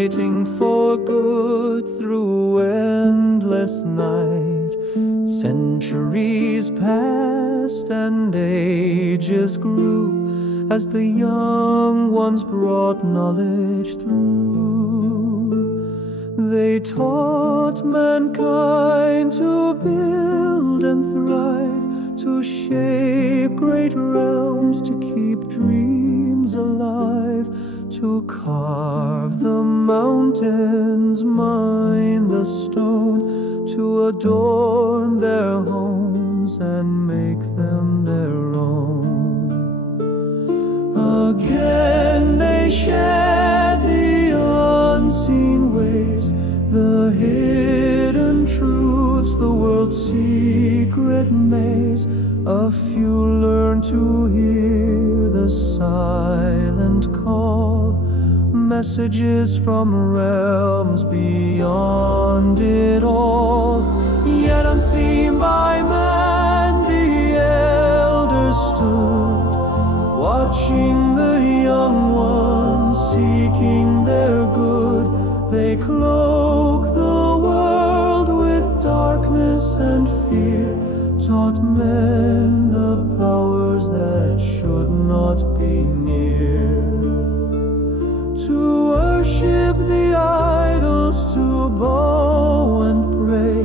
fighting for good through endless night. Centuries passed and ages grew as the young ones brought knowledge through. They taught mankind to build and thrive, to shape great realms, to keep dreams alive, to carve the mountains, mine the stone, to adorn their homes and make them their own. Again they shared the unseen ways, the hidden truths, the world's secret maze. A few learned to hear the silent call, messages from realms beyond it all. Yet unseen by man, the elders stood, watching the young ones, seeking their good. They cloak the world with darkness and fear, taught men the powers that should not be near. To worship the idols, to bow and pray,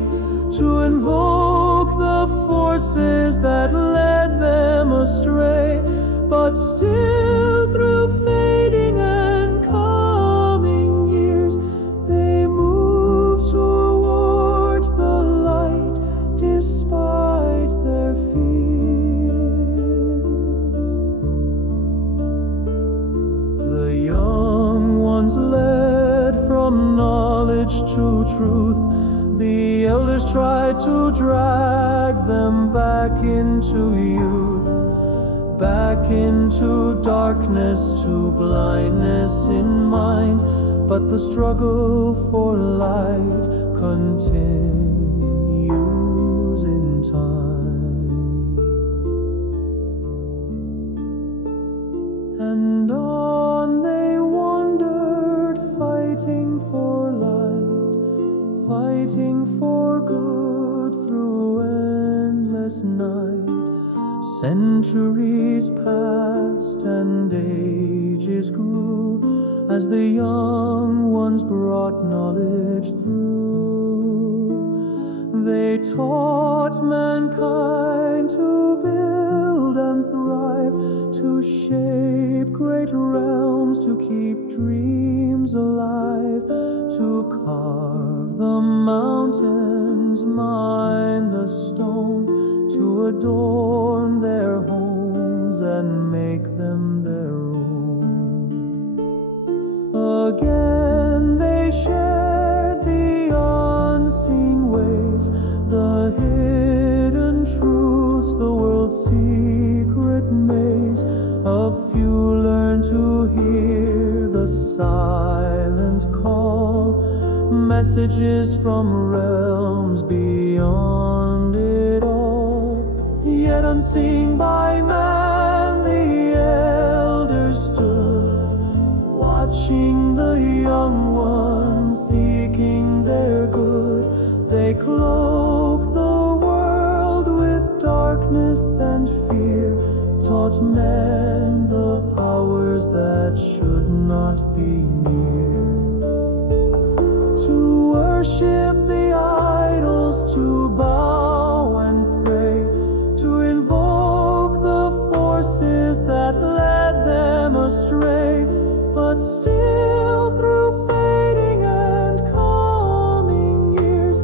to invoke the forces that led them astray. But still through fading and coming years, they move toward the light despite their fears. The young ones led from knowledge to truth, the elders tried to drag them back into youth, back into darkness, to blindness in mind. But the struggle for light continues in time. And on they wandered, fighting for light, fighting for good through endless night. Centuries passed and ages grew as the young ones brought knowledge through. They taught mankind to build and thrive, to shape great realms, to keep dreams alive, to carve the mountains, mine the stone, to adorn their homes and make them their own. Again they shared the unseen ways, the hidden truths, the world's secret maze. A few learned to hear the silent call, messages from realms beyond it all. Yet unseen by man, the elders stood, watching the young ones, seeking their good. They cloaked the world with darkness and fear, taught men the powers that should not be near. To worship the idols, to bow and pray, to invoke the forces that led them astray. But still through fading and coming years,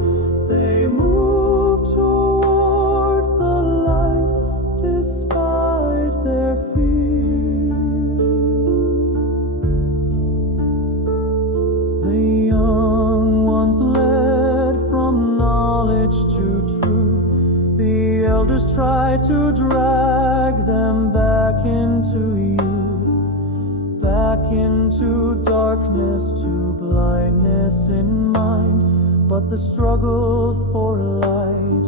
they move toward the light despite their fears. The young ones led from knowledge to truth, the elders tried to drag them back into youth, back into darkness, to blindness in mind. But the struggle for light